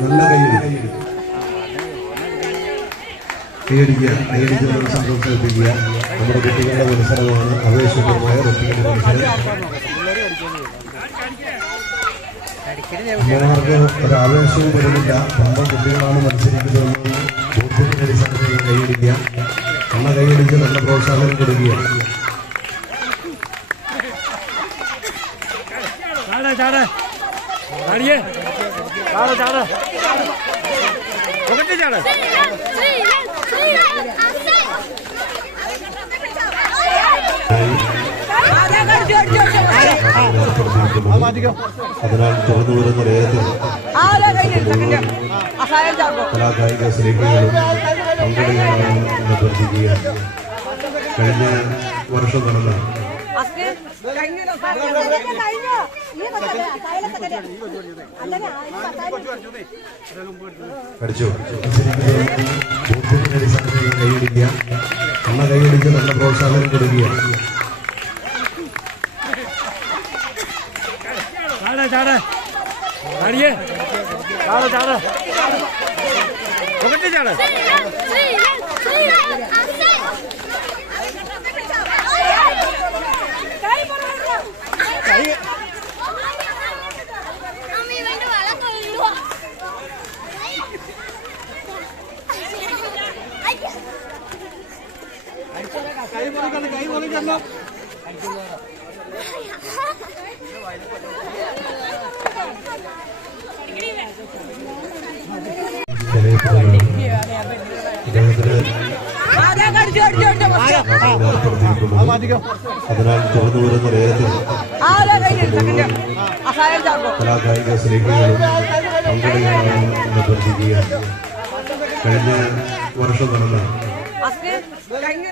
നല്ല കയ്യിൽ കൈയടിക്കുക കൈയടിച്ച് നമ്മൾ സന്തോഷിപ്പിക്കുക നമ്മുടെ കുട്ടികളുടെ മത്സരമാണ്. ആവേശപരമായ കുട്ടികളുടെ മത്സരം. അമ്മമാർക്ക് ഒരു ആവേശവും വരുന്നില്ല. സ്വന്തം കുട്ടികളാണ് മത്സരിക്കുന്നതെന്ന് ബോധ്യത്തിന്റെ അടിസ്ഥാനത്തിൽ കൈയടിക്കുക നല്ല കൈയടിച്ച് നല്ല പ്രോത്സാഹനം കൊടുക്കുക. ചാട ചാട. ചാട് ചാട്. ഒക്കട്ടെ ചാട്. അതിനാൽ തുറന്നു വരുന്ന വേഗത്തിൽ കലാകായിക സ്ത്രീകളും പങ്കാളികളാണെന്ന് അഭ്യർത്ഥിക്കുക കഴിഞ്ഞ വർഷം നടന്ന പഠിച്ചു ബോധ്യത്തിന്റെ അടിസ്ഥാനത്തിൽ കൈയടിക്കുക നല്ല കൈയടിച്ച് നല്ല പ്രോത്സാഹനം കൊടുക്കുക. ചാട ചാട. ചാടിയേ. കൈ പൊളിക്കണം കൈ പൊളിക്കണം അതിനാൽ തുറന്നു വരുന്ന നേരത്തിൽ കലാകായിക സ്നേഹികളും പങ്കെടുക്കുകയാണ് കഴിഞ്ഞ വർഷം നടന്ന കഴിഞ്ഞു